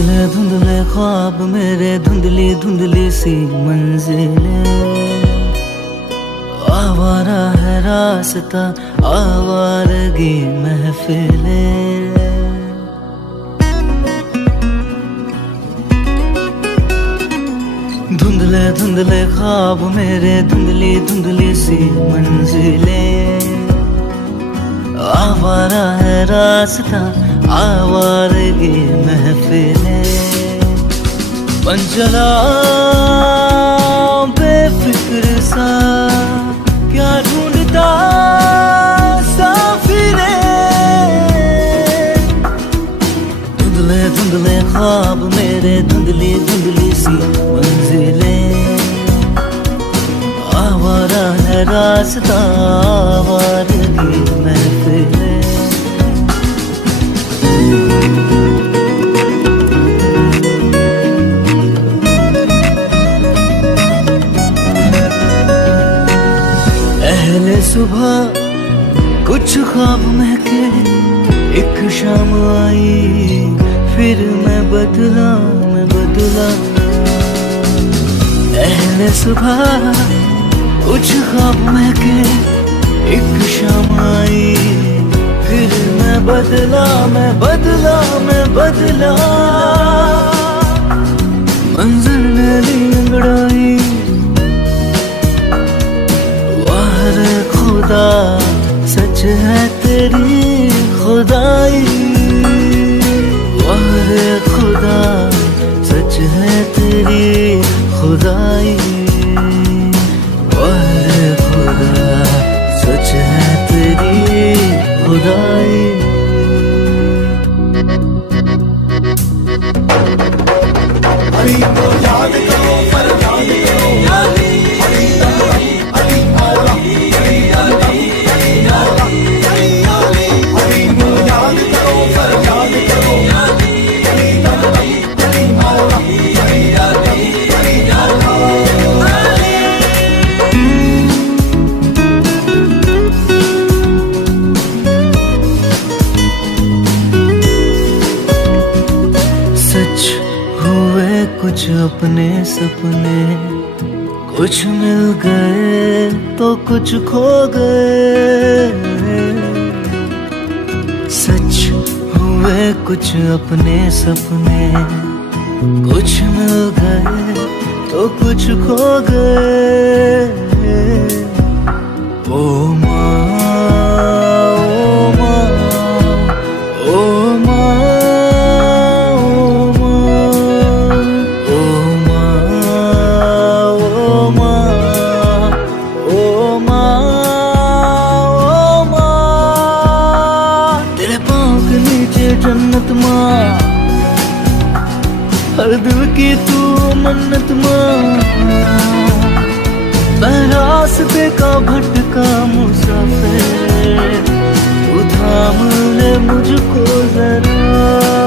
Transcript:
धुंधले धुंधले ख्वाब मेरे, धुंधली धुंधली सी मंजिलें, आवारा है रास्ता आवारगी महफिलें। धुंधले धुंधले ख्वाब मेरे, धुंधली धुंधली सी मंजिलें, आवारा है रास्ता आवारगी महफिलें। बन चला बेफिक्र सा क्या ढूंढता साफिरे, धुंधले धुंधले ख्वाब मेरे, धुंधली धुंधली सी मंजिलें, आवारा है रास्ता आवारगी महफिलें। पहले सुबह कुछ ख्वाब महके, एक शाम आई फिर मैं बदला। पहले सुबह कुछ ख्वाब महके, एक शाम आई फिर मैं बदला। मंजिल ने ली अंगड़ाई, खुदा सच है तेरी खुदाई, वाह रे खुदा सच है तेरी खुदाई, वाह रे खुदा सच है तेरी खुदाई। अली को याद करो, फरियाद करो, अली को याद करो, फरियाद करो, सच हुए कुछ अपने सपने, कुछ मिल गए तो कुछ खो गए। सच हुए कुछ अपने सपने, कुछ मिल गए तो कुछ खो गए। ओ माँ, ओ माँ, ओ माँ, ओ माँ, ओ माँ, ओ माँ, ओ माँ, तेरे पाँव के नीचे जन्नत माँ, हर दिल की तू मन्नत माँ। मैं रास्ते का भटका मुसाफिर, तू थाम ले मुझको जरा।